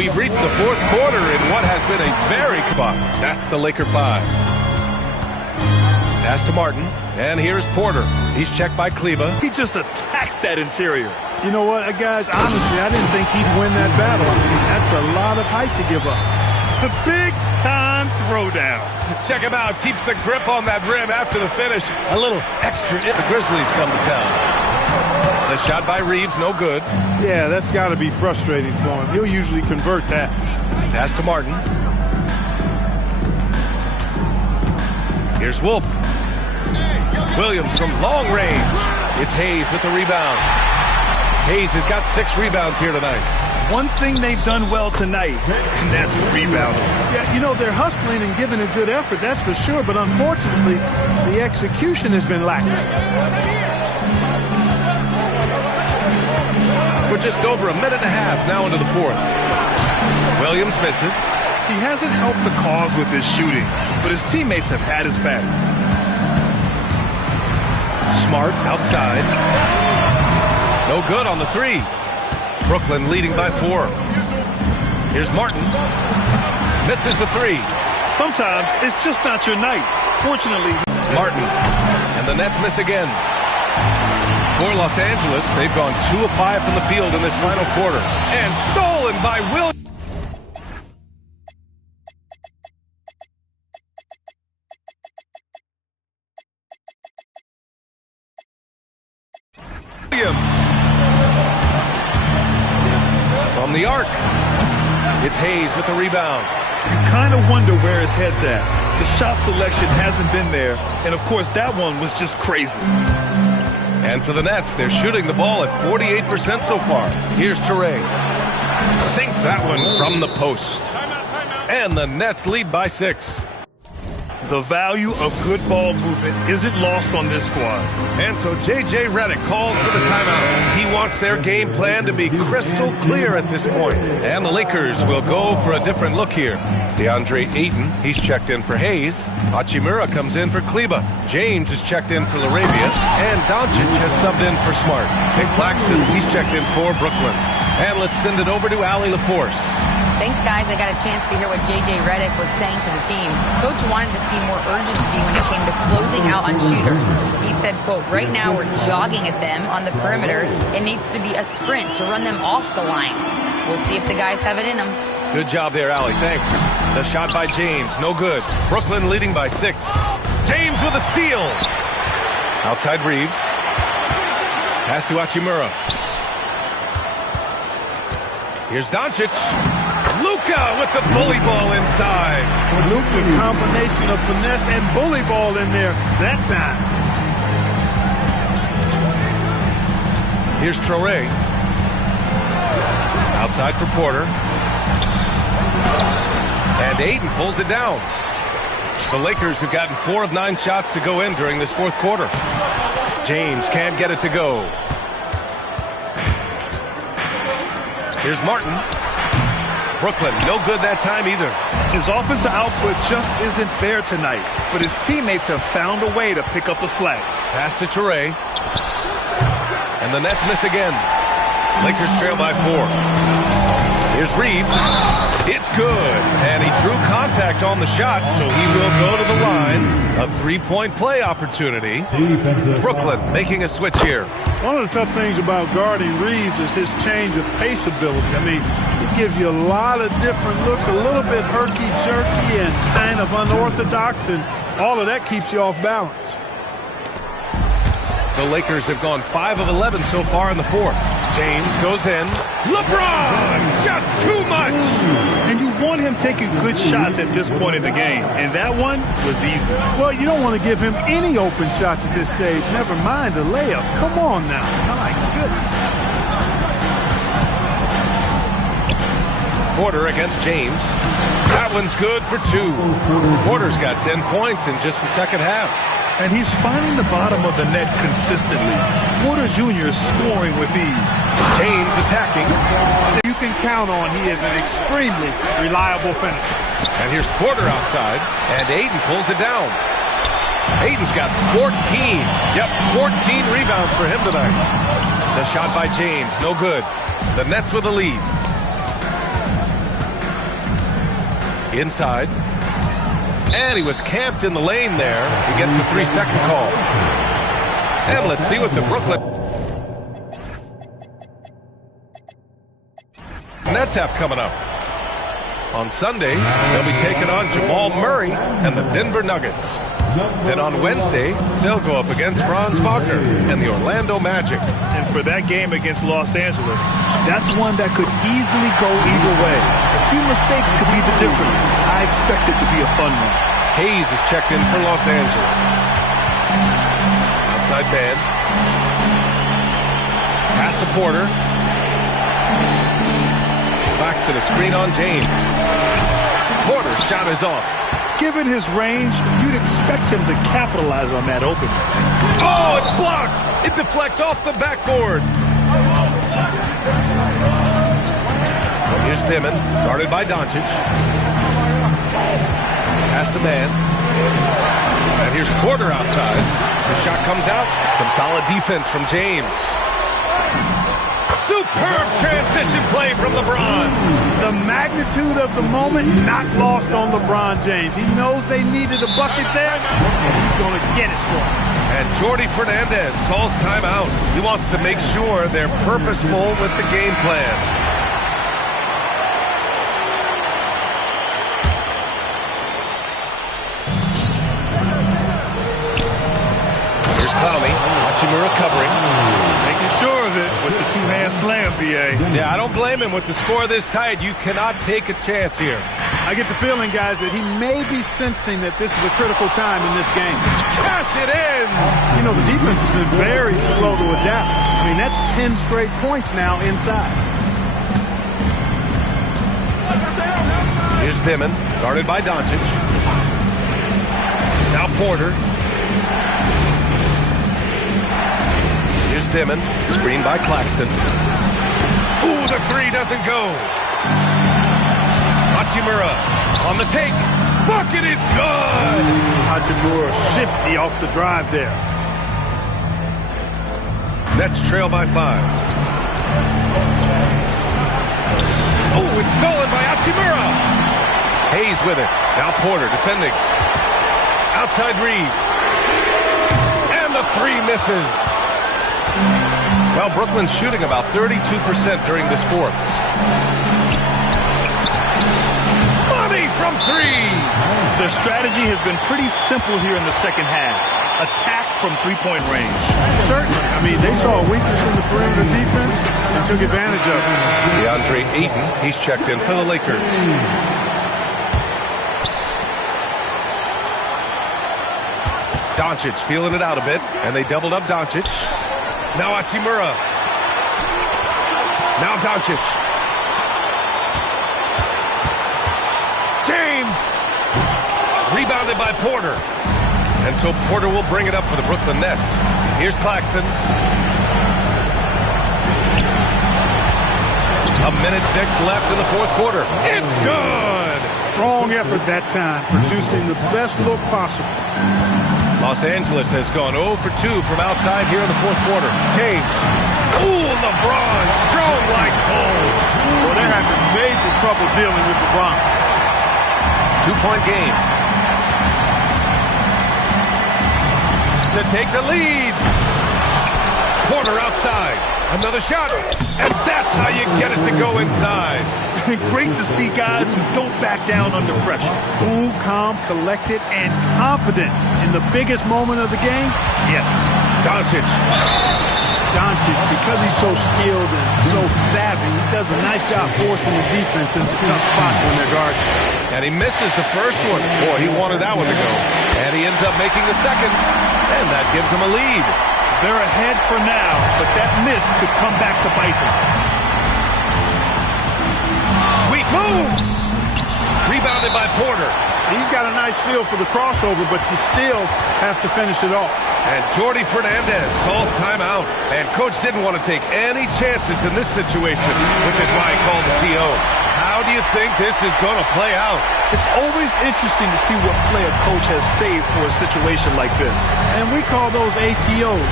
We've reached the fourth quarter in what has been a very spot. That's the Laker 5. Pass to Martin, and here's Porter. He's checked by Kleba. He just attacks that interior. You know what, guys, honestly, I didn't think he'd win that battle. I mean, that's a lot of height to give up. The big-time throwdown. Check him out. Keeps the grip on that rim after the finish. A little extra. The Grizzlies come to town. The shot by Reeves, no good. Yeah, that's got to be frustrating for him. He'll usually convert that. Pass to Martin. Here's Wolf. Williams from long range. It's Hayes with the rebound. Hayes has got 6 rebounds here tonight. One thing they've done well tonight, and that's rebounding. Yeah, you know, they're hustling and giving a good effort, that's for sure, but unfortunately, the execution has been lacking. We're just over a minute and a half now into the fourth. Williams misses. He hasn't helped the cause with his shooting, but his teammates have had his back. Smart outside. No good on the 3. Brooklyn leading by 4. Here's Martin. Misses the 3. Sometimes it's just not your night. Fortunately, Martin. And the Nets miss again. For Los Angeles, they've gone 2 of 5 from the field in this final quarter. And stolen by Williams. From the arc. It's Hayes with the rebound. You kind of wonder where his head's at. The shot selection hasn't been there, and of course that one was just crazy. And for the Nets, they're shooting the ball at 48% so far. Here's Toure. Sinks that one from the post. And the Nets lead by 6. The value of good ball movement isn't lost on this squad. And so J.J. Redick calls for the timeout. He wants their game plan to be crystal clear at this point. And the Lakers will go for a different look here. DeAndre Ayton, he's checked in for Hayes. Hachimura comes in for Kleba. James is checked in for LaRavia. And Doncic has subbed in for Smart. Nick Claxton, he's checked in for Brooklyn. And let's send it over to Allie LaForce. Thanks, guys. I got a chance to hear what J.J. Redick was saying to the team. Coach wanted to see more urgency when it came to closing out on shooters. He said, quote, right now we're jogging at them on the perimeter. It needs to be a sprint to run them off the line. We'll see if the guys have it in them. Good job there, Allie. Thanks. The shot by James. No good. Brooklyn leading by 6. James with a steal. Outside Reeves. Pass to Hachimura. Here's Doncic. Luka with the bully ball inside. Luka, combination of finesse and bully ball in there that time. Here's Traore. Outside for Porter. And Ayton pulls it down. The Lakers have gotten 4 of 9 shots to go in during this fourth quarter. James can't get it to go. Here's Martin. Brooklyn, no good that time either. His offensive output just isn't there tonight, but his teammates have found a way to pick up the slack. Pass to Toure. And the Nets miss again. Lakers trail by 4. Here's Reeves. It's good. And he drew contact on the shot, so he will go to the line. A 3-point play opportunity. Brooklyn making a switch here. One of the tough things about guarding Reeves is his change of pace ability. I mean, he gives you a lot of different looks, a little bit herky-jerky and kind of unorthodox, and all of that keeps you off balance. The Lakers have gone 5 of 11 so far in the fourth. James goes in. LeBron! Just too much! And you want him taking good shots at this point in the game, and that one was easy. Well, you don't want to give him any open shots at this stage, never mind a layup. Come on now. My goodness. Porter against James. That one's good for 2. Porter's got 10 points in just the second half. And he's finding the bottom of the net consistently. Porter Jr. is scoring with ease. James attacking. You can count on he is an extremely reliable finisher. And here's Porter outside, and Ayton pulls it down. Ayton's got 14. Yep, 14 rebounds for him tonight. The shot by James, no good. The Nets with the lead. Inside. And he was camped in the lane there. He gets a 3-second call. And let's see what the Brooklyn Nets have coming up. On Sunday, they'll be taking on Jamal Murray and the Denver Nuggets. Then on Wednesday, they'll go up against Franz Wagner and the Orlando Magic. And for that game against Los Angeles, that's one that could easily go either way. A few mistakes could be the difference. I expect it to be a fun one. Hayes is checked in for Los Angeles. Outside man. Pass to Porter. Claxton a screen on James. Porter's shot is off. Given his range, you'd expect him to capitalize on that opening. Oh, it's blocked! It deflects off the backboard. Here's Dimon, guarded by Doncic. Pass to man. And here's Porter outside. The shot comes out. Some solid defense from James. Superb transition play from LeBron. The magnitude of the moment not lost on LeBron James. He knows they needed a bucket there, and he's going to get it for him. And Jordi Fernandez calls timeout. He wants to make sure they're purposeful with the game plan. Here's Clowney. Hachimura covering. Making sure of it with the two-hand slam, B.A. Yeah, I don't blame him with the score this tight. You cannot take a chance here. I get the feeling, guys, that he may be sensing that this is a critical time in this game. Cash it in! You know, the defense has been very slow to adapt. I mean, that's 10 straight points now inside. Here's Dimon, guarded by Doncic. Now Porter. Here's Dimon, screened by Claxton. Ooh, the three doesn't go. Hachimura on the take. Bucket is good. Hachimura shifty off the drive there. Nets trail by 5. Oh, it's stolen by Hachimura. Hayes with it. Now Porter defending. Outside Reeves. And the three misses. Well, Brooklyn's shooting about 32% during this fourth. Money from 3. Their strategy has been pretty simple here in the second half. Attack from three-point range. Certainly. I mean, they saw a weakness in the perimeter defense and took advantage of it. DeAndre Ayton, he's checked in for the Lakers. Doncic feeling it out a bit, and they doubled up Doncic. Now Hachimura. Now Doncic. James! Rebounded by Porter. And so Porter will bring it up for the Brooklyn Nets. Here's Claxton. A minute 6 left in the fourth quarter. It's good! Strong effort that time, producing the best look possible. Los Angeles has gone 0 for 2 from outside here in the fourth quarter. James. Ooh, LeBron, strong like gold. Well, they're having major trouble dealing with LeBron. 2-point game. To take the lead. Porter outside. Another shot. And that's how you get it to go inside. Great to see guys who don't back down under pressure. Cool, calm, collected, and confident in the biggest moment of the game. Yes. Doncic. Doncic, because he's so skilled and so savvy, he does a nice job forcing the defense into tough spots when they're guarding. And he misses the first one. Boy, he wanted that one to go. And he ends up making the second. And that gives him a lead. They're ahead for now, but that miss could come back to bite them. Sweet move! Rebounded by Porter. He's got a nice feel for the crossover, but you still have to finish it off. And Jordi Fernandez calls timeout. And Coach didn't want to take any chances in this situation, which is why he called the TO. How do you think this is going to play out? It's always interesting to see what play a coach has saved for a situation like this. And we call those ATOs,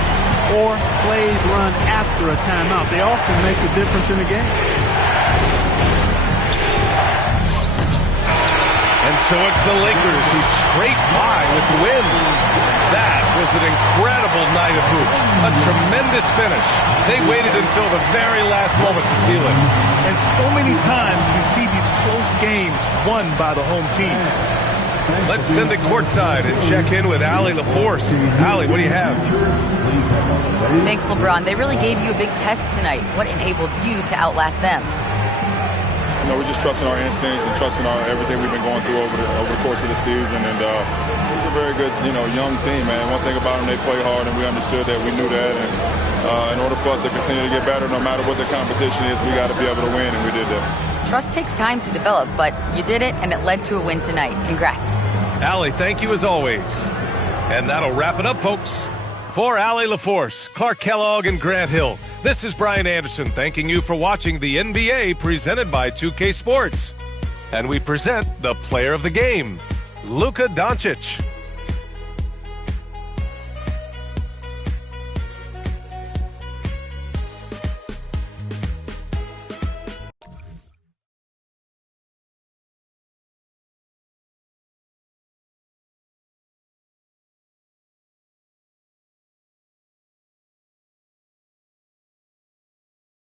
or plays run after a timeout. They often make the difference in the game. And so it's the Lakers who scrape by with the win. That was an incredible night of hoops. A tremendous finish. They waited until the very last moment to seal it. And so many times we see these close games won by the home team. Let's send it courtside and check in with Allie LaForce. Allie, what do you have? Thanks, LeBron. They really gave you a big test tonight. What enabled you to outlast them? We're just trusting our instincts and trusting everything we've been going through over the course of the season. And it's a very good, young team, man. One thing about them, they play hard, and we understood that. We knew that. And in order for us to continue to get better, no matter what the competition is, we got to be able to win, and we did that. Trust takes time to develop, but you did it, and it led to a win tonight. Congrats. Allie, thank you as always. And that'll wrap it up, folks. For Allie LaForce, Clark Kellogg, and Grant Hill, this is Brian Anderson thanking you for watching the NBA presented by 2K Sports. And we present the player of the game, Luka Doncic.